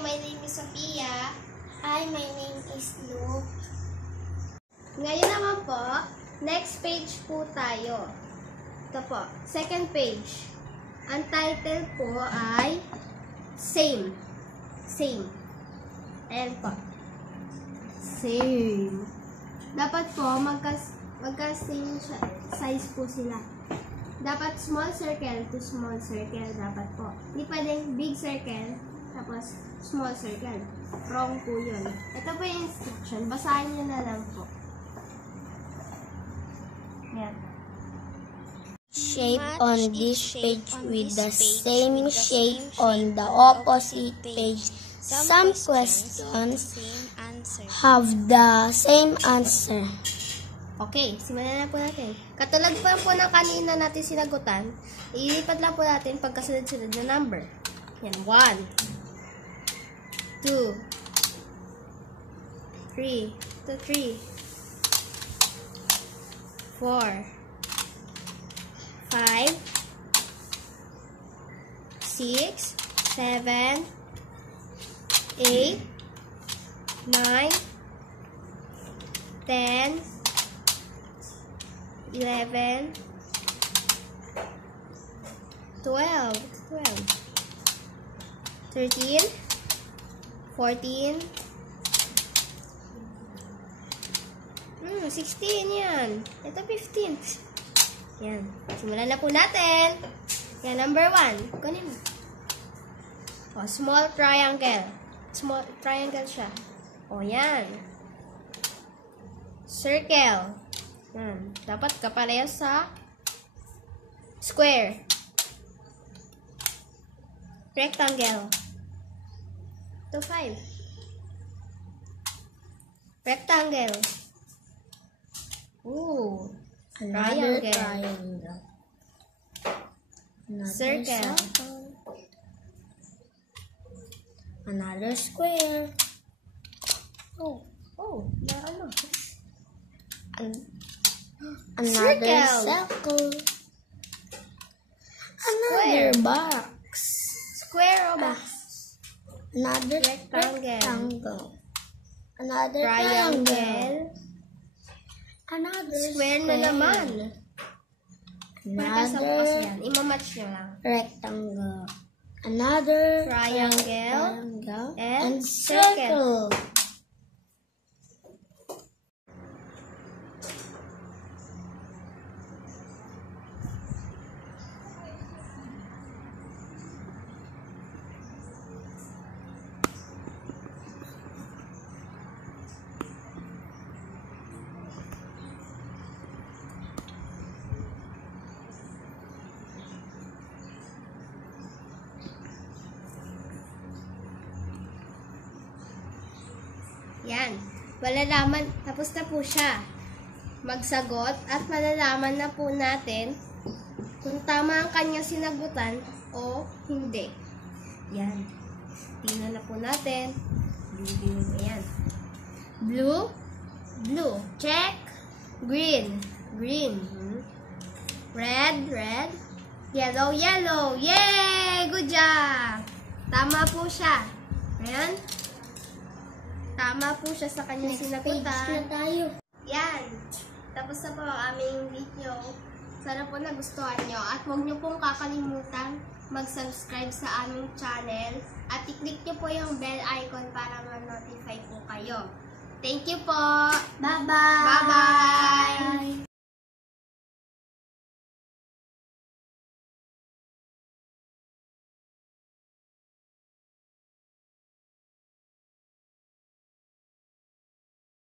my name is Sophia. Hi, my name is Luke. Ngayon naman po, next page po tayo. Ito po, second page. Ang title po ay Same. Same. Ayan po. Same. Dapat po, magka-same size po sila. Dapat small circle to small circle. Dapat po. Hindi pwedeng big circle, tapos small circle. Wrong po yun. Ito po yung instruction. Basahin nyo na lang po. Yan. Shape on this page with the same shape on the opposite page. Some questions have the same answer. Okay, simulan na po natin. Katulad po ng kanina natin sinagutan, ilipat lang po natin pagkasunod-sunod na number. Yan, 1, 2, 3, 4, 5, 6, 7, 8, 9, 10, 11, 12, 13, 14, 16 yan. Ito 15. Yan. Simulan na po natin. Yan, number 1. Kunin mo. O, small triangle. Small triangle siya. O, yan. Circle. Yan. Dapat kaparehas sa square. Rectangle. Ito 5. Rectangle. Ooh. Another Triangle. triangle. Another Circle. Another square. Oh, na ano? Another Circle. circle. Square. Another box. Square o box? Another Rectangle. rectangle. Another Triangle. triangle. Another Square na naman. Another yan. Imamatch nyo lang. rectangle. Another Triangle. And circle. Yan. Malalaman, tapos na po siya magsagot at malalaman na po natin kung tama ang kanyang sinagutan o hindi. Yan. Tingnan na po natin. Blue. Ayan. Blue. Blue. Check. Green. Green. Red. Red. Yellow. Yellow. Yay! Good job! Tama po siya. Ayan. Tama po siya sa kanyang sinagutan. Next page na tayo. Yan. Tapos na po ang aming video. Sana po nagustuhan nyo. At huwag nyo pong kakalimutan mag-subscribe sa aming channel. At i-click nyo po yung bell icon para ma-notify po kayo. Thank you po. Bye-bye. Bye-bye.